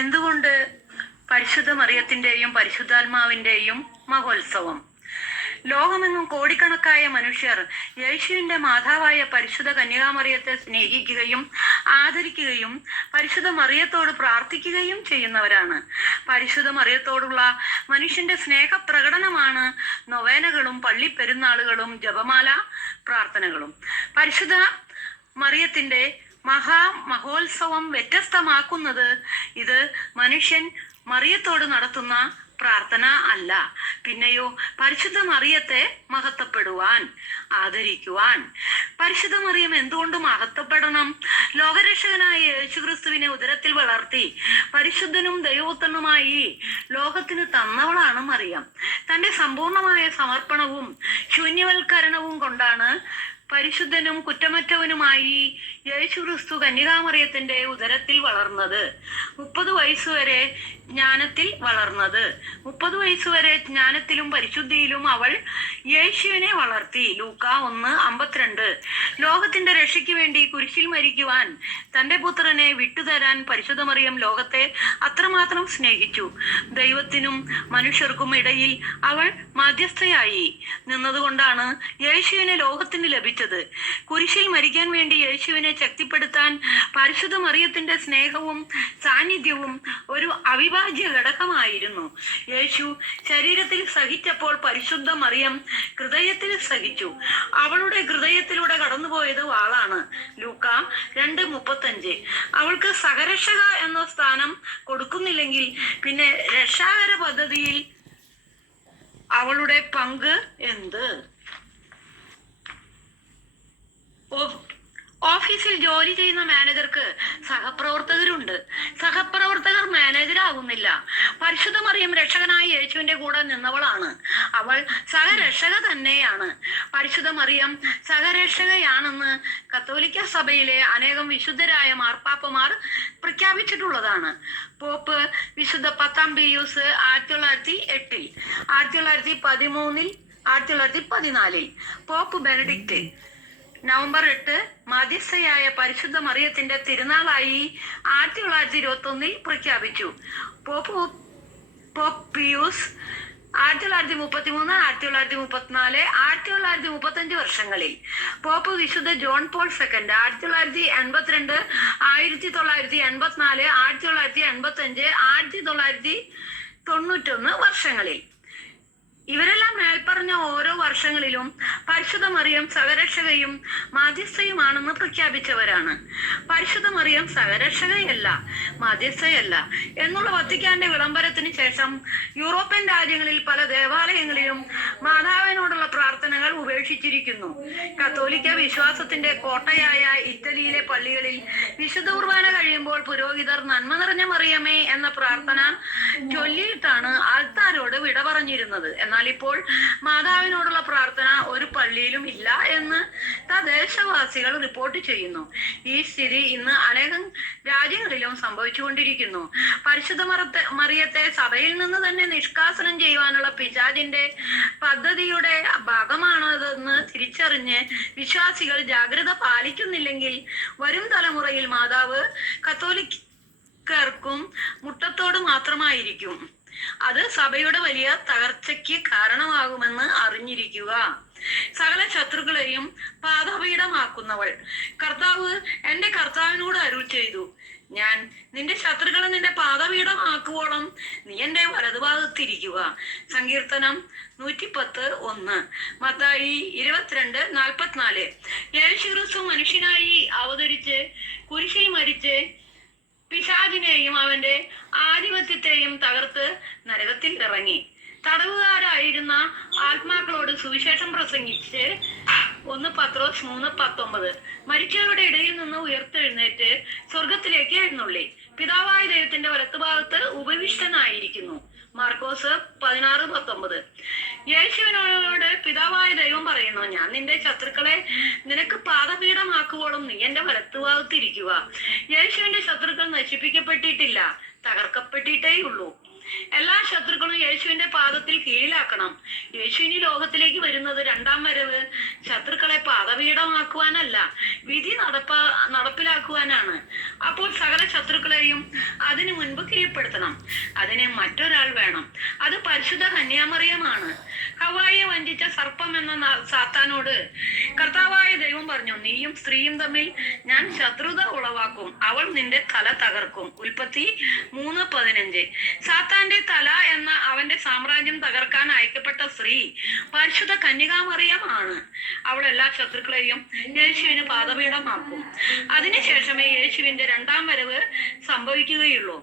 എന്തുകൊണ്ട് പരിശുദ്ധ മറിയത്തിന്റെയും പരിശുദ്ധാത്മാവിന്റെയും മഹോത്സവം? ലോകമെങ്ങും കോടിക്കണക്കായ മനുഷ്യർ യേശുവിന്റെ മാതാവായ പരിശുദ്ധ കന്യകാമറിയത്തെ സ്നേഹിക്കുകയും ആദരിക്കുകയും പരിശുദ്ധ മറിയത്തോട് പ്രാർത്ഥിക്കുകയും ചെയ്യുന്നവരാണ്. പരിശുദ്ധ മറിയത്തോടുള്ള മനുഷ്യന്റെ സ്നേഹപ്രകടനമാണ് നൊവേനകളും പള്ളിപ്പെരുന്നാളുകളും ജപമാല പ്രാർത്ഥനകളും. പരിശുദ്ധ മറിയത്തിന്റെ മഹോത്സവം വ്യത്യസ്തമാക്കുന്നത് ഇത് മനുഷ്യൻ മറിയത്തോട് നടത്തുന്ന പ്രാർത്ഥന അല്ല, പിന്നെയോ പരിശുദ്ധ മറിയത്തെ മഹത്വപ്പെടുവാൻ, ആദരിക്കുവാൻ. പരിശുദ്ധ മറിയം എന്തുകൊണ്ട് മഹത്വപ്പെടണം? ലോകരക്ഷകനായ യേശുക്രിസ്തുവിനെ ഉദരത്തിൽ വളർത്തി പരിശുദ്ധനും ദൈവോത്തമനുമായി ലോകത്തിന് തന്നവളാണ് മറിയം. തന്റെ സമ്പൂർണമായ സമർപ്പണവും ശൂന്യവൽക്കരണവും കൊണ്ടാണ് പരിശുദ്ധനും കുറ്റമറ്റവനുമായി യേശുക്രിസ്തു കന്യകാമറിയത്തിന്റെ ഉദരത്തിൽ വളർന്നത്. 30 വയസ്സുവരെ ജ്ഞാനത്തിൽ വളർന്നത്. 30 വയസ്സുവരെ ജ്ഞാനത്തിലും പരിശുദ്ധിയിലും അവൾ യേശുവിനെ വളർത്തി. ലൂക്കാ 1:52. ലോകത്തിന്റെ രക്ഷയ്ക്ക് വേണ്ടി കുരിശിൽ മരിക്കുവാൻ തന്റെ പുത്രനെ വിട്ടുതരാൻ പരിശുദ്ധ മറിയം ലോകത്തെ അത്രമാത്രം സ്നേഹിച്ചു. ദൈവത്തിനും മനുഷ്യർക്കും ഇടയിൽ അവൾ മധ്യസ്ഥയായി നിന്നതുകൊണ്ടാണ് യേശുവിനെ ലോകത്തിന് ലഭിച്ചത്. കുരിശിൽ മരിക്കാൻ വേണ്ടി യേശുവിനെ ശക്തിപ്പെടുത്താൻ പരിശുദ്ധ മറിയത്തിന്റെ സ്നേഹവും സാന്നിധ്യവും ഒരു അവിഭാജ്യ ഘടകമായിരുന്നു. യേശു ശരീരത്തിൽ സഹിച്ചപ്പോൾ പരിശുദ്ധ മറിയം ഹൃദയത്തിൽ സഹിച്ചു. അവളുടെ ഹൃദയത്തിലൂടെ കടന്നുപോയത് വാളാണ്. ലൂക്കാ 2:35. അവൾക്ക് സഹരക്ഷക എന്ന സ്ഥാനം കൊടുക്കുന്നില്ലെങ്കിൽ പിന്നെ രക്ഷാകര പദ്ധതിയിൽ അവളുടെ പങ്ക് എന്ത്? ഓഫീസിൽ ജോലി ചെയ്യുന്ന മാനേജർക്ക് സഹപ്രവർത്തകരുണ്ട്. സഹപ്രവർത്തകർ മാനേജർ ആകുന്നില്ല. പരിശുദ്ധ മറിയം രക്ഷകനായ യേശുവിന്റെ കൂടെ നിന്നവളാണ്. അവൾ സഹരക്ഷക തന്നെയാണ്. പരിശുദ്ധ മറിയം സഹരക്ഷകയാണെന്ന് കത്തോലിക്ക സഭയിലെ അനേകം വിശുദ്ധരായ മാർപ്പാപ്പമാർ പ്രഖ്യാപിച്ചിട്ടുള്ളതാണ്. പോപ്പ് വിശുദ്ധ 10 പിയൂസ് 1908, 1913, 1914. പോപ്പ് ബെനഡിക്റ്റ് നവംബർ 8 മധ്യസ്ഥയായ പരിശുദ്ധ മറിയത്തിന്റെ തിരുനാളായി 1921 പ്രഖ്യാപിച്ചു. പോപ്പ് പിയൂസ് 1933, 1934, 1935 വർഷങ്ങളിൽ. പോപ്പ് വിശുദ്ധ ജോൺ പോൾ സെക്കൻഡ് 1982, 1984, 1985, 1991 വർഷങ്ങളിൽ. ഇവരെല്ലാം മേൽപ്പറഞ്ഞ ഓരോ വർഷങ്ങളിലും പരിശുദ്ധ മറിയം സഹരക്ഷകയും മാധ്യസ്ഥയുമാണെന്ന് പ്രഖ്യാപിച്ചവരാണ്. പരിശുദ്ധ മറിയം സഹരക്ഷകയല്ല, മാധ്യസ്ഥയല്ല എന്നുള്ള വത്തിക്കാന്റെ വിളംബരത്തിന് ശേഷം യൂറോപ്യൻ രാജ്യങ്ങളിൽ പല ദേവാലയങ്ങളിലും മാതാവിനോടുള്ള പ്രാർത്ഥനകൾ ഉപേക്ഷിച്ചിരിക്കുന്നു. കത്തോലിക്ക വിശ്വാസത്തിന്റെ കോട്ടയായ ഇറ്റലിയിലെ പള്ളികളിൽ വിശുദ്ധ കുർബാന കഴിയുമ്പോൾ പുരോഹിതർ നന്മ നിറഞ്ഞ മറിയമേ എന്ന പ്രാർത്ഥന ചൊല്ലിയിട്ടാണ് ആൾത്താരോട് വിട പറഞ്ഞിരുന്നത്. എന്നാൽ ഇപ്പോൾ മാതാവിനോടുള്ള പ്രാർത്ഥന ഒരു പള്ളിയിലും ഇല്ല എന്ന് തദ്ദേശവാസികൾ റിപ്പോർട്ട് ചെയ്യുന്നു. ഈ സ്ഥിതി ഇന്ന് അനേകം രാജ്യങ്ങളിലും സംഭവിച്ചുകൊണ്ടിരിക്കുന്നു. പരിശുദ്ധ മറിയത്തെ സഭയിൽ നിന്ന് തന്നെ നിഷ്കാസനം ചെയ്യുവാനുള്ള പിശാചിന്റെ പദ്ധതിയുടെ ഭാഗമാണതെന്ന് തിരിച്ചറിഞ്ഞ് വിശ്വാസികൾ ജാഗ്രത പാലിക്കുന്നില്ലെങ്കിൽ വരും തലമുറയിൽ മാതാവ് കത്തോലിക്കർക്കും മുട്ടത്തോട് മാത്രമായിരിക്കും. അത് സഭയുടെ വലിയ തകർച്ചയ്ക്ക് കാരണമാകുമെന്ന് അറിഞ്ഞിരിക്കുക. സകല ശത്രുക്കളെയും പാദപീഠമാക്കുന്നവൾ. കർത്താവ് എന്റെ കർത്താവിനോട് അരുൾ ചെയ്തു, ഞാൻ നിന്റെ ശത്രുക്കളെ നിന്റെ പാദപീഠമാക്കുവോളം നീ എന്റെ വലതുഭാഗത്തിരിക്കുക. സങ്കീർത്തനം 110:1. മത്തായി 22:44. യേശുക്രിസ്തു മനുഷ്യനായി അവതരിച്ച് കുരിശിൽ മരിച്ച് പിശാചിനെയും അവന്റെ ആധിപത്യത്തെയും തകർത്ത് നരകത്തിൽ ഇറങ്ങി. തടവുകാരായിരുന്ന ആത്മാക്കളോട് സുവിശേഷം പ്രസംഗിച്ച് 1 പത്രോസ് 3:19. മരിച്ചവരുടെ ഇടയിൽ നിന്ന് ഉയർത്തെഴുന്നേറ്റ് സ്വർഗത്തിലേക്ക് എഴുന്നള്ളി പിതാവായ ദൈവത്തിന്റെ വലത്തുഭാഗത്ത് ഉപവിഷ്ടനായിരിക്കുന്നു. മാർക്കോസ് 16:19. യേശുവിനോട് പിതാവായ ദൈവം പറയുന്നു, ഞാൻ നിന്റെ ശത്രുക്കളെ നിനക്ക് പാദപീഠമാക്കുവോളം നീ എന്റെ വലത്തുഭാഗത്തിരിക്കുക. യേശുവിന്റെ ശത്രുക്കൾ നശിപ്പിക്കപ്പെട്ടിട്ടില്ല, തകർക്കപ്പെട്ടിട്ടേ ഉള്ളൂ. എല്ലാ ശത്രുക്കളും യേശുവിന്റെ പാദത്തിൽ കീഴിലാക്കണം. യേശു ഇനി ലോകത്തിലേക്ക് വരുന്നത് രണ്ടാം വരവ് ശത്രുക്കളെ പാദപീഠമാക്കുവാനല്ല, വിധി നടപ്പിലാക്കുവാനാണ്. അപ്പോൾ സകല ശത്രുക്കളെയും അതിനു മുൻപ് കീഴ്പ്പെടുത്തണം. അതിന് മറ്റൊരാൾ വേണം. അത് പരിശുദ്ധ കന്യാമറിയമാണ്. ഹവ്വായെ വഞ്ചിച്ച സർപ്പം എന്ന സാത്താനോട് കർത്താവായ ദൈവം പറഞ്ഞു, നീയും സ്ത്രീയും തമ്മിൽ ഞാൻ ശത്രുത ഉളവാക്കും, അവൾ നിന്റെ തല തകർക്കും. ഉൽപ്പത്തി 3:15. സാത്താന്റെ തല എന്ന അവന്റെ സാമ്രാജ്യം തകർക്കാൻ അയക്കപ്പെട്ട സ്ത്രീ പരിശുദ്ധ കന്യകാമറിയമാണ്. അവൾ എല്ലാ ശത്രുക്കളെയും യേശുവിന് പാദപീഠമാക്കും. അതിനുശേഷമേ യേശുവിന്റെ രണ്ടാം വരവ് സംഭവിക്കുകയുള്ളൂ.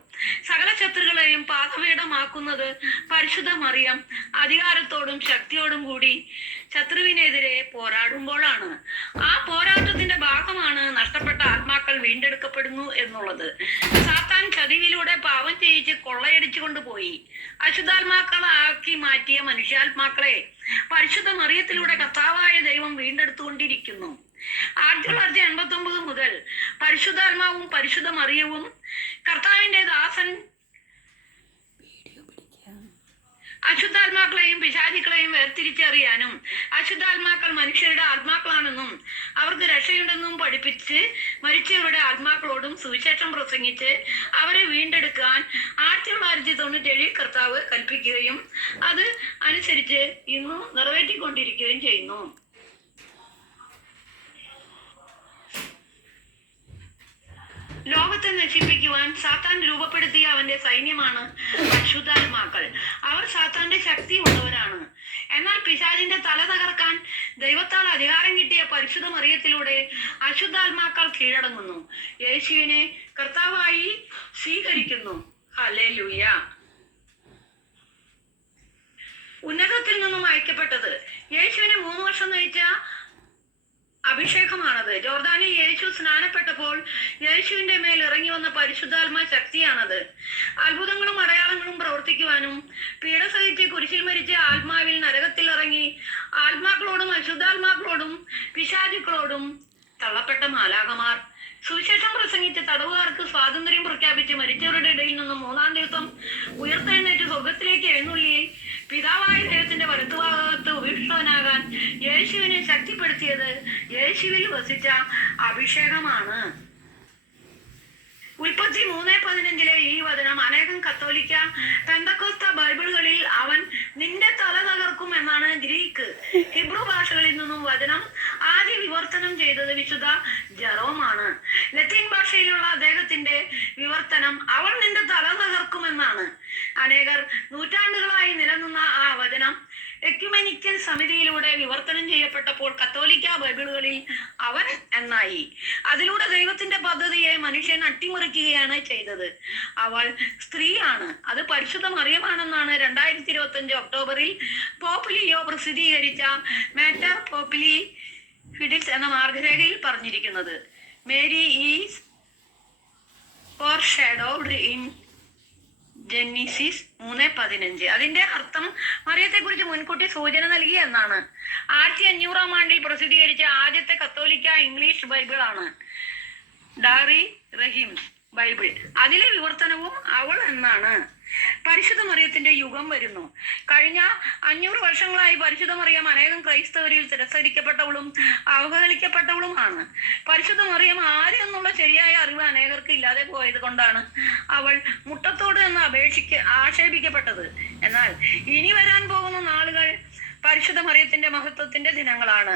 സകല ശത്രുക്കളെയും പാദപീഠമാക്കുന്നത് പരിശുദ്ധ മറിയം അധികാരത്തോടും ശക്തിയോടും കൂടി ശത്രുവിനെതിരെ പോരാടുമ്പോഴാണ്. ആ പോരാട്ടത്തിന്റെ ഭാഗമാണ് നഷ്ടപ്പെട്ട ആത്മാക്കൾ വീണ്ടെടുക്കപ്പെടുന്നു എന്നുള്ളത്. സാത്താൻ ചതിവിലൂടെ പാപം ചെയ്യിച്ച് കൊള്ളയടിച്ചു കൊണ്ടുപോയി അശുദ്ധാത്മാക്കളാക്കി മാറ്റിയ മനുഷ്യാത്മാക്കളെ പരിശുദ്ധ മറിയത്തിലൂടെ കർത്താവായ ദൈവം വീണ്ടെടുത്തുകൊണ്ടിരിക്കുന്നു. 1989 മുതൽ പരിശുദ്ധാത്മാവും പരിശുദ്ധ മറിയവും കർത്താവിന്റെ ദാസൻ അശുദ്ധാത്മാക്കളെയും പിശാചുക്കളെയും വേർതിരിച്ചറിയാനും അശുദ്ധാത്മാക്കൾ മനുഷ്യരുടെ ആത്മാക്കളാണെന്നും അവർക്ക് രക്ഷയുണ്ടെന്നും പഠിപ്പിച്ച് മരിച്ചവരുടെ ആത്മാക്കളോടും സുവിശേഷം പ്രസംഗിച്ച് അവരെ വീണ്ടെടുക്കാൻ 1997 കർത്താവ് കൽപ്പിക്കുകയും അത് അനുസരിച്ച് ഇന്നും നിറവേറ്റിക്കൊണ്ടിരിക്കുകയും ചെയ്യുന്നു. ലോകത്തെ നശിപ്പിക്കുവാൻ സാത്താൻ രൂപപ്പെടുത്തിയ അവന്റെ സൈന്യമാണ് അശുദ്ധാത്മാക്കൾ. അവർ സാത്താന്റെ ശക്തി ഉള്ളവരാണ്. എന്നാൽ പിശാചിന്റെ തല തകർക്കാൻ ദൈവത്താൽ അധികാരം കിട്ടിയ പരിശുദ്ധ മറിയത്തിലൂടെ അശുദ്ധാത്മാക്കൾ കീഴടങ്ങുന്നു, യേശുവിനെ കർത്താവായി സ്വീകരിക്കുന്നു. ഹല്ലേലൂയ. ഉന്നതത്തിൽ നിന്നും അയക്കപ്പെട്ടത് യേശുവിനെ 3 വർഷം നയിച്ച അഭിഷേകമാണത്. ജോർദാനിൽ യേശു സ്നാനപ്പെട്ടപ്പോൾ യേശുവിന്റെ മേൽ ഇറങ്ങി വന്ന പരിശുദ്ധാത്മാ ശക്തിയാണത്. അത്ഭുതങ്ങളും അടയാളങ്ങളും പ്രവർത്തിക്കുവാനും പീഡ സഹിച്ച് കുരിശിൽ മരിച്ച് ആത്മാവിൽ നരകത്തിൽ ഇറങ്ങി ആത്മാക്കളോടും അശുദ്ധാത്മാക്കളോടും പിശാചുക്കളോടും തള്ളപ്പെട്ട മാലാഖമാർ സുവിശേഷം പ്രസംഗിച്ച് തടവുകാർക്ക് സ്വാതന്ത്ര്യം പ്രഖ്യാപിച്ച് മരിച്ചവരുടെ ഇടയിൽ നിന്നും 3-ാം ദിവസം ഉയർത്തെഴുന്നേറ്റ് സ്വർഗത്തിലേക്ക് എഴുന്നള്ളി പിതാവായ ദൈവത്തിന്റെ വലത്തുഭാഗത്ത് ഉപവിഷ്ടവനാകാൻ യേശുവിനെ ശക്തിപ്പെടുത്തിയത് യേശുവിൽ വസിച്ച അഭിഷേകമാണ്. ഉൽപ്പത്തി 3:15 ഈ വചനം അനേകം കത്തോലിക്ക പെന്തക്കോസ്ത ബൈബിളുകളിൽ അവൻ നിന്റെ തല തകർക്കും എന്നാണ് ഗ്രീക്ക്, ഹിബ്രു ഭാഷകളിൽ നിന്നും വചനം ആദ്യ വിവർത്തനം ചെയ്തത് വിശുദ്ധ ജെറോമാണ്. ലത്തീൻ ഭാഷയിലുള്ള അദ്ദേഹത്തിന്റെ വിവർത്തനം അവൾ നിന്റെ തല തകർക്കും എന്നാണ്. അനേകർ നൂറ്റാണ്ടുകളായി നിലനിന്ന ആ വചനം എക്യുമെനിക്കൽ സമിതിയിലൂടെ വിവർത്തനം ചെയ്യപ്പെട്ടപ്പോൾ കത്തോലിക്ക ബൈബിളുകളിൽ അവൻ എന്നായി. അതിലൂടെ ദൈവത്തിന്റെ പദ്ധതിയെ മനുഷ്യൻ അട്ടിമറിക്കുകയാണ് ചെയ്തത്. അവൾ സ്ത്രീയാണ്, അത് പരിശുദ്ധ മറിയമാണെന്നാണ് 2025 ഒക്ടോബറിൽ പോപ്പ് ലിയോ പ്രസിദ്ധീകരിച്ച മാറ്റർ പോപ്പിലി ഫിഡിക്സ് എന്ന മാർഗരേഖയിൽ പറഞ്ഞിരിക്കുന്നത്. Mary is foreshadowed in Genesis 3:15. അതിന്റെ അർത്ഥം മറിയത്തെ കുറിച്ച് മുൻകൂട്ടി സൂചന നൽകി എന്നാണ്. 1500-ാം ആണ്ടിൽ പ്രസിദ്ധീകരിച്ച ആദ്യത്തെ കത്തോലിക്ക ഇംഗ്ലീഷ് ബൈബിളാണ് ഡാറി റഹീം ബൈബിൾ. അതിലെ വിവർത്തനവും അവൾ എന്നാണ്. പരിശുദ്ധ മറിയത്തിന്റെ യുഗം വരുന്നു. കഴിഞ്ഞ 500 വർഷങ്ങളായി പരിശുദ്ധ മറിയം അനേകം ക്രൈസ്തവരിൽ തിരസ്കരിക്കപ്പെട്ടവളും അവഹേളിക്കപ്പെട്ടവളുമാണ്. പരിശുദ്ധ മറിയം ആര് എന്നുള്ള ശരിയായ അറിവ് അനേകർക്ക് ഇല്ലാതെ പോയത് കൊണ്ടാണ് അവൾ മുട്ടത്തോട് എന്ന് ആക്ഷേപിക്കപ്പെട്ടത്. എന്നാൽ ഇനി വരാൻ പോകുന്ന നാളുകൾ പരിശുദ്ധ മറിയത്തിന്റെ മഹത്വത്തിന്റെ ദിനങ്ങളാണ്.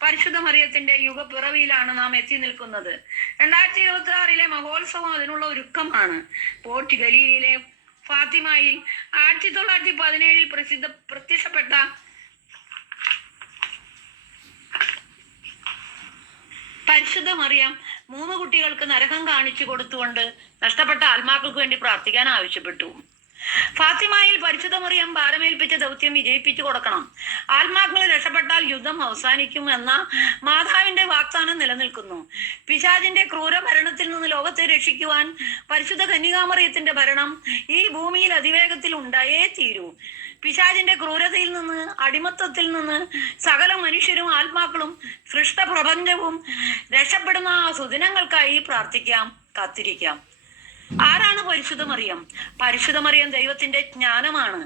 പരിശുദ്ധ മറിയത്തിന്റെ യുഗപ്പിറവിയിലാണ് നാം എത്തി നിൽക്കുന്നത്. 2026 മഹോത്സവം അതിനുള്ള ഒരുക്കമാണ്. പോർട്ട് ഗലീലയിലെ ഫാത്തിമയിൽ 1917 പ്രത്യക്ഷപ്പെട്ട പരിശുദ്ധ മറിയം 3 കുട്ടികൾക്ക് നരകം കാണിച്ചു കൊടുത്തുകൊണ്ട് നഷ്ടപ്പെട്ട ആത്മാക്കൾക്ക് വേണ്ടി പ്രാർത്ഥിക്കാൻ ആവശ്യപ്പെട്ടു. ഫാത്തിമയിൽ പരിശുദ്ധ മറിയം ഭാരമേൽപ്പിച്ച ദൗത്യം വിജയിപ്പിച്ചു കൊടുക്കണം. ആത്മാക്കൾ രക്ഷപ്പെട്ടാൽ യുദ്ധം അവസാനിക്കും എന്ന മാതാവിന്റെ വാഗ്ദാനം നിലനിൽക്കുന്നു. പിശാചിന്റെ ക്രൂര ഭരണത്തിൽ നിന്ന് ലോകത്തെ രക്ഷിക്കുവാൻ പരിശുദ്ധ കന്യകാമറിയത്തിന്റെ ഭരണം ഈ ഭൂമിയിൽ അതിവേഗത്തിൽ ഉണ്ടായേ തീരൂ. പിശാചിന്റെ ക്രൂരതയിൽ നിന്ന്, അടിമത്തത്തിൽ നിന്ന് സകല മനുഷ്യരും ആത്മാക്കളും സൃഷ്ടപ്രപഞ്ചവും രക്ഷപ്പെടുന്ന സുദിനങ്ങൾക്കായി പ്രാർത്ഥിക്കാം, കാത്തിരിക്കാം. ആരാണ് പരിശുദ്ധ മറിയം? പരിശുദ്ധ മറിയം ദൈവത്തിന്റെ ജ്ഞാനമാണ്.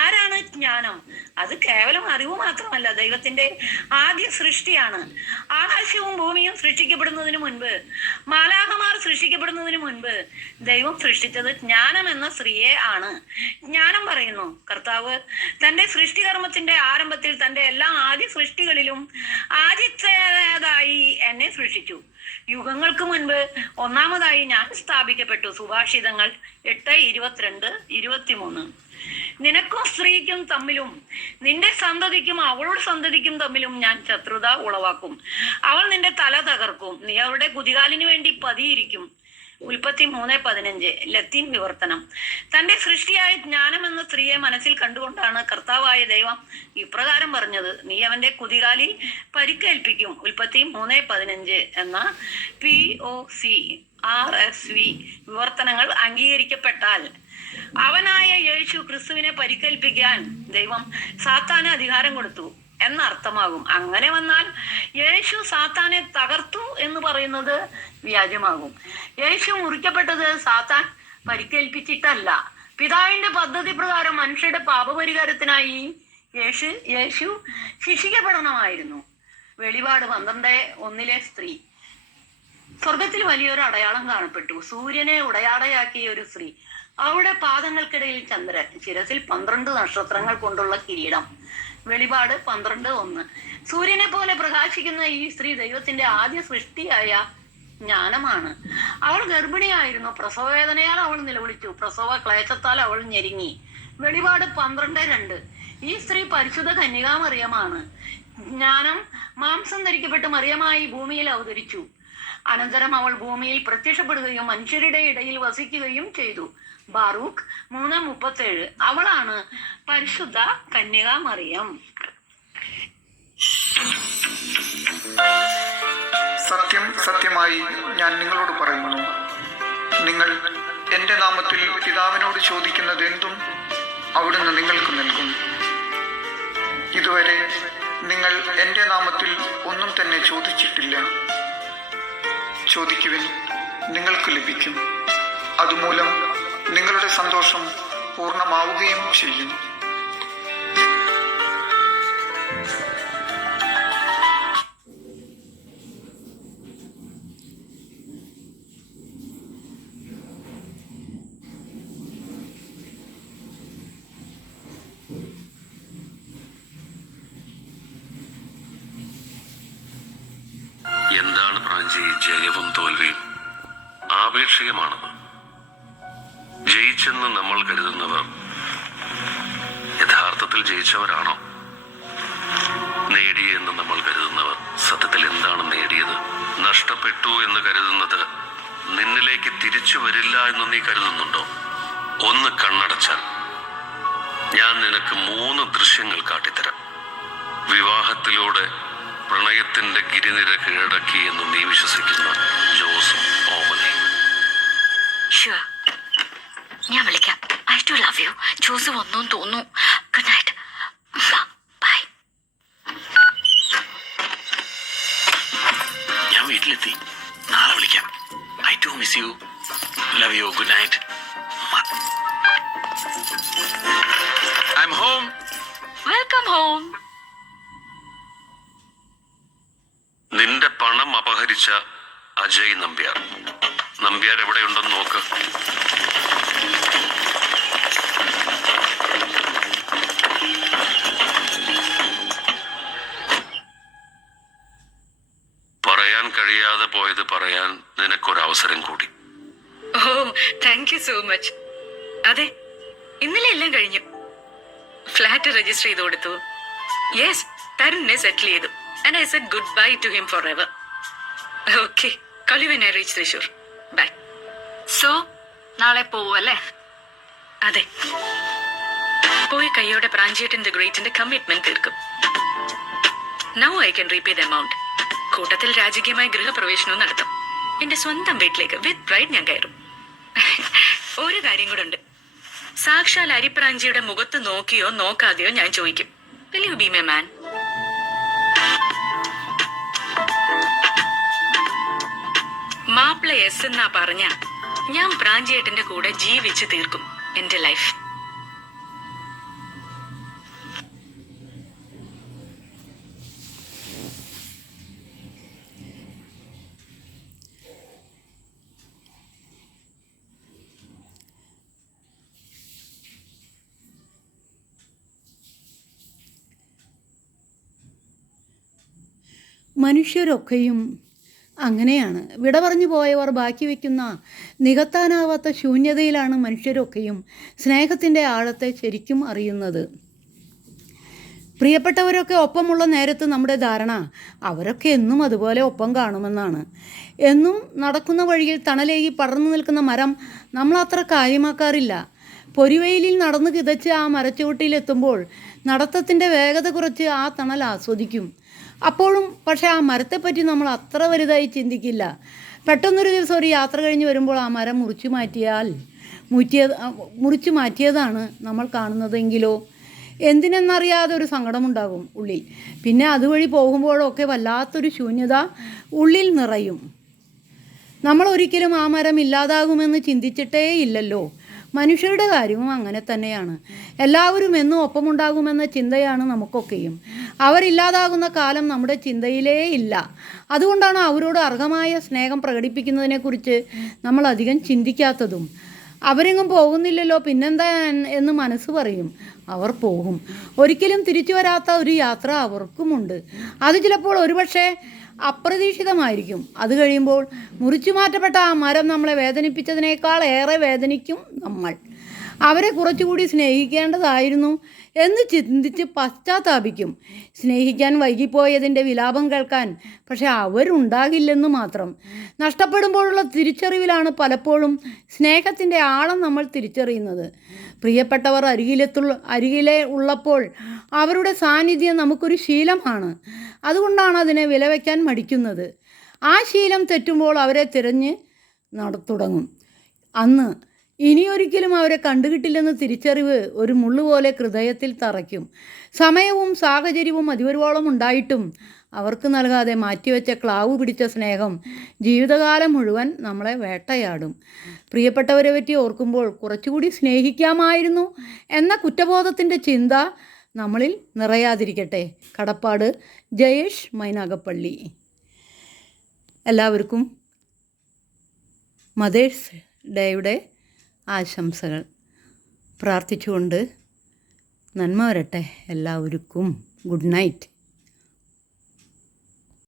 ആരാണ് ജ്ഞാനം? അത് കേവലം അറിവ് മാത്രമല്ല, ദൈവത്തിന്റെ ആദ്യ സൃഷ്ടിയാണ്. ആകാശവും ഭൂമിയും സൃഷ്ടിക്കപ്പെടുന്നതിന് മുൻപ്, മാലാഖമാർ സൃഷ്ടിക്കപ്പെടുന്നതിന് മുൻപ് ദൈവം സൃഷ്ടിച്ചത് ജ്ഞാനം എന്ന സ്ത്രീയെ ആണ്. ജ്ഞാനം പറയുന്നു, കർത്താവ് തന്റെ സൃഷ്ടികർമ്മത്തിന്റെ ആരംഭത്തിൽ തന്റെ എല്ലാ ആദ്യ സൃഷ്ടികളിലും ആദ്യത്തേതായി എന്നെ സൃഷ്ടിച്ചു. യുഗങ്ങൾക്ക് മുൻപ് ഒന്നാമതായി ഞാൻ സ്ഥാപിക്കപ്പെട്ടു. സുഭാഷിതങ്ങൾ 8:22-23. നിനക്കും സ്ത്രീക്കും തമ്മിലും നിന്റെ സന്തതിക്കും അവളുടെ സന്തതിക്കും തമ്മിലും ഞാൻ ശത്രുത ഉളവാക്കും. അവൾ നിന്റെ തല തകർക്കും, നീ അവളുടെ കുതികാലിന് വേണ്ടി പതിയിരിക്കും. ഉൽപ്പത്തി 3:15 ലത്തീൻ വിവർത്തനം. തന്റെ സൃഷ്ടിയായ ജ്ഞാനം എന്ന സ്ത്രീയെ മനസ്സിൽ കണ്ടുകൊണ്ടാണ് കർത്താവായ ദൈവം ഇപ്രകാരം പറഞ്ഞത്, നീ അവന്റെ കുതികാലിൽ പരിക്കേൽപ്പിക്കും. ഉൽപ്പത്തി 3:15 എന്ന POCRSV വിവർത്തനങ്ങൾ അംഗീകരിക്കപ്പെട്ടാൽ അവനായ യേശു ക്രിസ്തുവിനെ പരിക്കേൽപ്പിക്കാൻ ദൈവം സാത്താന് അധികാരം കൊടുത്തു എന്നർത്ഥമാകും. അങ്ങനെ വന്നാൽ യേശു സാത്താനെ തകർത്തു എന്ന് പറയുന്നത് വ്യാജമാകും. യേശു മുറിക്കപ്പെട്ടത് സാത്താൻ പരിക്കേൽപ്പിച്ചിട്ടല്ല. പിതാവിന്റെ പദ്ധതി പ്രകാരം മനുഷ്യരുടെ പാപപരിഹാരത്തിനായി യേശു ശിക്ഷിക്കപ്പെടണമായിരുന്നു. വെളിപാട് 12:1 സ്ത്രീ. സ്വർഗത്തിൽ വലിയൊരു അടയാളം കാണപ്പെട്ടു. സൂര്യനെ ഉടയാടയാക്കിയ ഒരു സ്ത്രീ, അവളുടെ പാദങ്ങൾക്കിടയിൽ ചന്ദ്രൻ, ശിരസിൽ 12 നക്ഷത്രങ്ങൾ കൊണ്ടുള്ള കിരീടം. വെളിപാട് 12:1. സൂര്യനെ പോലെ പ്രകാശിക്കുന്ന ഈ സ്ത്രീ ദൈവത്തിന്റെ ആദ്യ സൃഷ്ടിയായ ജ്ഞാനമാണ്. അവൾ ഗർഭിണിയായിരുന്നു. പ്രസവവേദനയാൽ അവൾ നിലവിളിച്ചു, പ്രസവ ക്ലേശത്താൽ അവൾ ഞെരുങ്ങി. വെളിപാട് 12:2. ഈ സ്ത്രീ പരിശുദ്ധ കന്യകാമറിയമാണ്. ജ്ഞാനം മാംസം ധരിക്കപ്പെട്ട് മറിയമായി ഭൂമിയിൽ അവതരിച്ചു. അനന്തരം അവൾ ഭൂമിയിൽ പ്രത്യക്ഷപ്പെടുകയും മനുഷ്യരുടെ ഇടയിൽ വസിക്കുകയും ചെയ്തു. ബാറൂക്ക് 3:37. അവളാണ് പരിശുദ്ധ കന്യകാമറിയം. സത്യം സത്യമായി ഞാൻ നിങ്ങളോട് പറയുന്നു, നിങ്ങൾ എൻ്റെ നാമത്തിൽ പിതാവിനോട് ചോദിക്കുന്നത് എന്തും അവിടുന്ന് നിങ്ങൾക്ക് നൽകും. ഇതുവരെ നിങ്ങൾ എൻ്റെ നാമത്തിൽ ഒന്നും തന്നെ ചോദിച്ചിട്ടില്ല. ചോദിക്കുവിൻ, നിങ്ങൾക്ക് ലഭിക്കും. അതുമൂലം നിങ്ങളുടെ സന്തോഷം പൂർണ്ണമാവുകയും ചെയ്യും. എന്താണ് പ്രാഞ്ചി ജയവും തോൽവിയും? ആപേക്ഷികമാണത്. ജയിച്ചെന്ന് നമ്മൾ കരുതുന്നവർ യഥാർത്ഥത്തിൽ ജയിച്ചവരാണോ? നേടിയെന്ന് നമ്മൾ കരുതുന്നവർ സത്യത്തിൽ എന്താണ് നേടിയത്? നഷ്ടപ്പെട്ടു എന്ന് കരുതുന്നത് നിന്നിലേക്ക് തിരിച്ചു വരില്ല എന്ന് നീ കരുതുന്നുണ്ടോ? ഒന്ന് കണ്ണടച്ചാൽ ഞാൻ നിനക്ക് 3 ദൃശ്യങ്ങൾ കാട്ടിത്തരാം. വിവാഹത്തിലൂടെ പ്രണയത്തിന്റെ ഗിരിനിര കീഴടക്കി എന്ന് നീ വിശ്വസിക്കുന്ന ജോസും ഓമനയും. ഞാൻ വിളിക്കാം. I too love you. Jose വന്നു തോന്നുന്നു. Good night. ബൈ. ഞാൻ വീട്ടിലെത്തി. നാളെ വിളിക്കാം. I too miss you. Love you. Good night. I'm home. Welcome home. നിന്റെ പണം അപഹരിച്ച അജയ് നമ്പ്യാർ. നമ്പ്യാർ എവിടെയുണ്ടെന്ന് നോക്ക്. പറയാൻ കഴിയാതെ പോയത് പറയാൻ നിനക്കൊരവസരം കൂടി. ഓ, താങ്ക് യു സോ മച്ച്. അതെ, ഇന്നലെ എല്ലാം കഴിഞ്ഞു. ഫ്ലാറ്റ് രജിസ്റ്റർ ചെയ്ത് കൊടുത്തു. യെസ്, തരുണിനെ സെറ്റിൽ ചെയ്തു. And I said goodbye to him forever. Okay, call you when I reach Thrissur. Bye. So, നാളെ പോവല്ലേ? അതെ, പോയി കയ്യോടെ പ്രാഞ്ചിയേട്ടൻ ദ ഗ്രേറ്റിന്റെ കമ്മിറ്റ്മെന്റ് തീർക്കും. Now I can repay the amount. കൂട്ടത്തിൽ രാജകീയമായ ഗൃഹപ്രവേശനവും നടത്തും. എന്റെ സ്വന്തം വീട്ടിലേക്ക് വിത്ത് പ്രൈഡ് ഞാൻ കയറും. ഒരു കാര്യം കൂടെ ഉണ്ട്. സാക്ഷാൽ അരിപ്രാഞ്ചിയുടെ മുഖത്ത് നോക്കിയോ നോക്കാതെയോ ഞാൻ ചോദിക്കും, will you be my man? Mappila S എന്നാ പറഞ്ഞ ഞാൻ പ്രാഞ്ചിയേട്ടന്റെ കൂടെ ജീവിച്ച് തീർക്കും എന്റെ ലൈഫ്. മനുഷ്യരൊക്കെയും അങ്ങനെയാണ്. വിട പറഞ്ഞു പോയവർ ബാക്കി വയ്ക്കുന്ന നികത്താനാവാത്ത ശൂന്യതയിലാണ് മനുഷ്യരൊക്കെയും സ്നേഹത്തിൻ്റെ ആഴത്തെ ശരിക്കും അറിയുന്നത്. പ്രിയപ്പെട്ടവരൊക്കെ ഒപ്പമുള്ള നേരത്ത് നമ്മുടെ ധാരണ അവരൊക്കെ എന്നും അതുപോലെ ഒപ്പം കാണുമെന്നാണ്. എന്നും നടക്കുന്ന വഴിയിൽ തണലേകി പടർന്നു നിൽക്കുന്ന മരം നമ്മളത്ര കാര്യമാക്കാറില്ല. പൊരിവെയിലിൽ നടന്നു കിതച്ച് ആ മരച്ചുവട്ടിലെത്തുമ്പോൾ നടത്തത്തിൻ്റെ വേഗത കുറച്ച് ആ തണൽ ആസ്വദിക്കും. അപ്പോഴും പക്ഷേ ആ മരത്തെപ്പറ്റി നമ്മൾ അത്ര വലുതായി ചിന്തിക്കില്ല. പെട്ടെന്നൊരു ദിവസം ഒരു യാത്ര കഴിഞ്ഞ് വരുമ്പോൾ ആ മരം മുറിച്ചു മാറ്റിയതാണ് നമ്മൾ കാണുന്നതെങ്കിലോ എന്തിനെന്നറിയാതെ ഒരു സങ്കടമുണ്ടാകും ഉള്ളിൽ. പിന്നെ അതുവഴി പോകുമ്പോഴൊക്കെ വല്ലാത്തൊരു ശൂന്യത ഉള്ളിൽ നിറയും. നമ്മൾ ഒരിക്കലും ആ മരം ഇല്ലാതാകുമെന്ന് ചിന്തിച്ചിട്ടേ ഇല്ലല്ലോ. മനുഷ്യരുടെ കാര്യവും അങ്ങനെ തന്നെയാണ്. എല്ലാവരും എന്നും ഒപ്പമുണ്ടാകുമെന്ന ചിന്തയാണ് നമുക്കൊക്കെയും. അവരില്ലാതാകുന്ന കാലം നമ്മുടെ ചിന്തയിലേ ഇല്ല. അതുകൊണ്ടാണ് അവരോട് അർഹമായ സ്നേഹം പ്രകടിപ്പിക്കുന്നതിനെക്കുറിച്ച് നമ്മൾ അധികം ചിന്തിക്കാത്തതും. അവരെങ്ങും പോകുന്നില്ലല്ലോ, പിന്നെന്താ എന്ന് മനസ്സ് പറയും. അവർ പോകും. ഒരിക്കലും തിരിച്ചു വരാത്ത ഒരു യാത്ര അവർക്കുമുണ്ട്. അത് ചിലപ്പോൾ ഒരുപക്ഷെ അപ്രതീക്ഷിതമായിരിക്കും. അത് കഴിയുമ്പോൾ മുറിച്ചു മാറ്റപ്പെട്ട ആ മരം നമ്മളെ വേദനിപ്പിച്ചതിനേക്കാൾ ഏറെ വേദനിക്കും നമ്മൾ. അവരെ കുറച്ചുകൂടി സ്നേഹിക്കേണ്ടതായിരുന്നു എന്ന് ചിന്തിച്ച് പശ്ചാത്താപിക്കും. സ്നേഹിക്കാൻ വൈകിപ്പോയതിൻ്റെ വിലാപം കേൾക്കാൻ പക്ഷെ അവരുണ്ടാകില്ലെന്ന് മാത്രം. നഷ്ടപ്പെടുമ്പോഴുള്ള തിരിച്ചറിവിലാണ് പലപ്പോഴും സ്നേഹത്തിൻ്റെ ആഴം നമ്മൾ തിരിച്ചറിയുന്നത്. പ്രിയപ്പെട്ടവർ അരികിലെ ഉള്ളപ്പോൾ അവരുടെ സാന്നിധ്യം നമുക്കൊരു ശീലമാണ്. അതുകൊണ്ടാണ് അതിനെ വിലവയ്ക്കാൻ മടിക്കുന്നത്. ആ ശീലം തെറ്റുമ്പോൾ അവരെ തിരഞ്ഞ് തുടങ്ങും. അന്ന് ഇനിയൊരിക്കലും അവരെ കണ്ടുകിട്ടില്ലെന്ന് തിരിച്ചറിവ് ഒരു മുള്ളുപോലെ ഹൃദയത്തിൽ തറയ്ക്കും. സമയവും സാഹചര്യവും അതിവരുവോളം ഉണ്ടായിട്ടും അവർക്ക് നൽകാതെ മാറ്റിവെച്ച ക്ലാവ് പിടിച്ച സ്നേഹം ജീവിതകാലം മുഴുവൻ നമ്മളെ വേട്ടയാടും. പ്രിയപ്പെട്ടവരെ പറ്റി ഓർക്കുമ്പോൾ കുറച്ചുകൂടി സ്നേഹിക്കാമായിരുന്നു എന്ന കുറ്റബോധത്തിൻ്റെ ചിന്ത നമ്മളിൽ നിറയാതിരിക്കട്ടെ. കടപ്പാട്, ജയേഷ് മൈനാഗപ്പള്ളി. എല്ലാവർക്കും മദേഴ്സ് ഡേയുടെ ആശംസകൾ പ്രാർത്ഥിച്ചുകൊണ്ട് നന്മ വരട്ടെ എല്ലാവർക്കും. Good night.